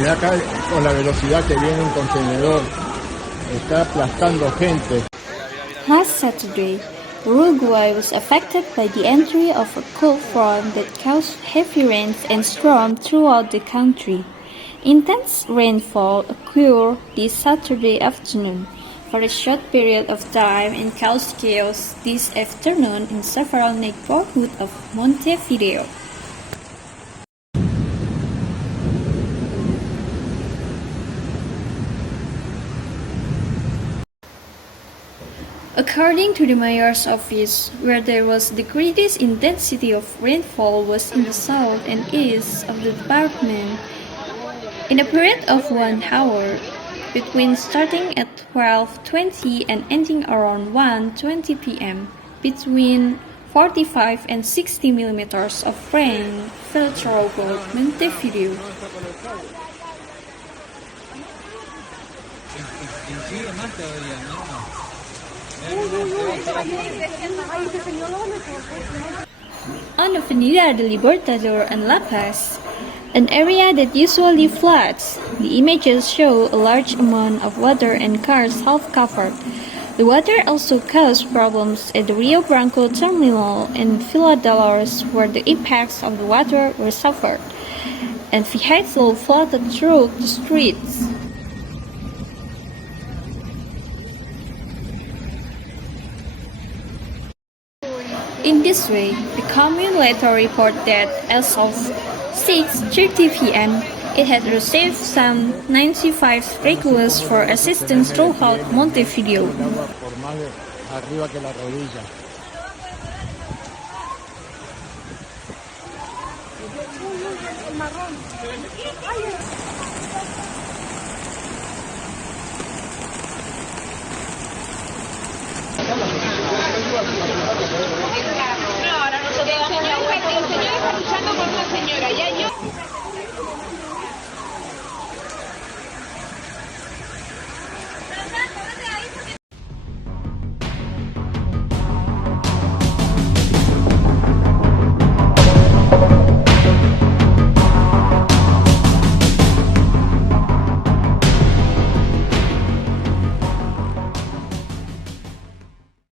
Mirá acá con la velocidad que viene un contenedor. Está aplastando gente. Last Saturday, Uruguay was affected by the entry of a cold front that caused heavy rains and storms throughout the country. Intense rainfall occurred this Saturday afternoon for a short period of time and caused chaos this afternoon in several neighborhoods of Montevideo. According to the mayor's office, where there was the greatest intensity of rainfall was in the south and east of the department. In a period of 1 hour, between starting at 12:20 and ending around 1:20 p.m., between 45 and 60 millimeters of rain fell throughout Montevideo. On Avenida del Libertador and La Paz, an area that usually floods, the images show a large amount of water and cars half-covered. The water also caused problems at the Rio Branco terminal in Villa Dolores, where the impacts of the water were suffered, and vehicles flooded through the streets. In this way, the commune later reported that as of 6:30 p.m., it had received some 95 requests for assistance throughout Montevideo.